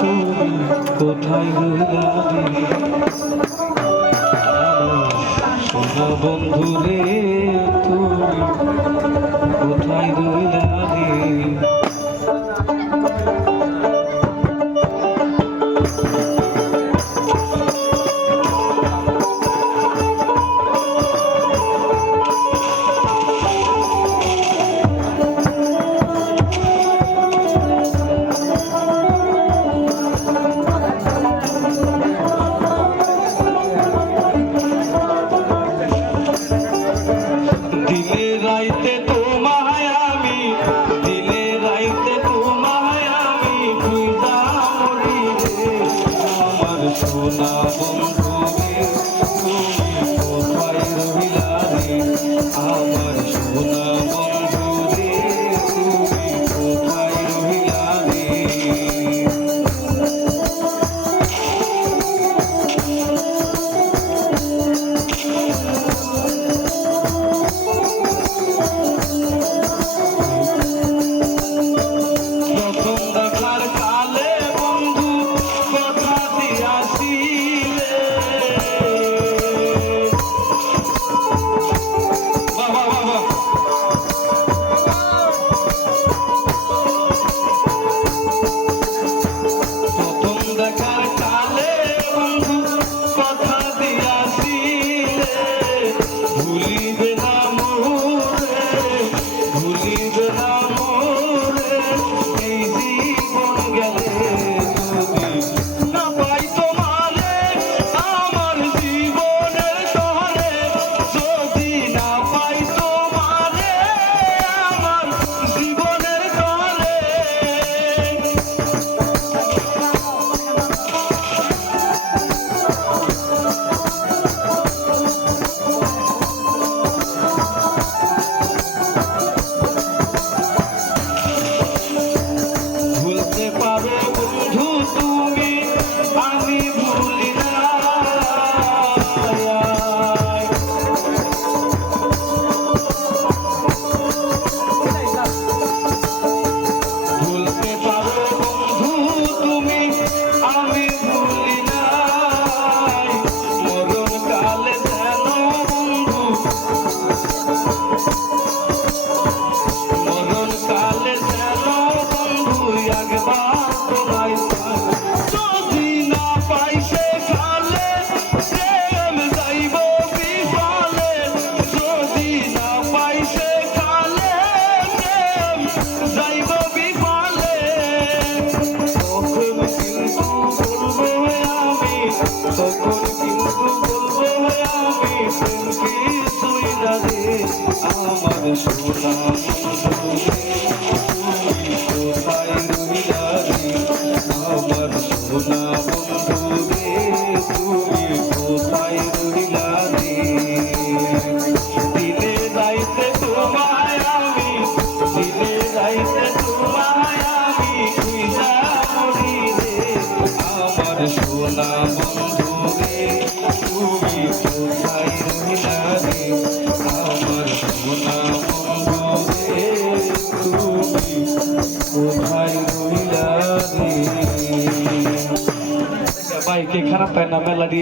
তুমি কোথায় রইলা রে সোনা বন্ধু রে তুমি কোথায় রইলা রে সোনা বন্ধু রে তুমি কোথায় রইলা রে আমার সোনা বন্ধু রে তুমি কোথায় রইলা রে তখন কিন্তু বলবো আমি প্রেমকে তুইলা রে আমার সোনা বন্ধু রে তুমি কোথায় রইলা রে আমার সোনা বন্ধু রে তুমি কোথায় রইলা রে দিলে যাইতে তোমায় আমি দিলে যাইতে তোমায় আমি খুঁজা মরি রে আমার সোনা বন্ধু তুমি কোথায় রইলা রে আমার সোনা বন্ধু রে তুমি কোথায় রইলা রে ভাই কে খারাপ পায় না মেলাডি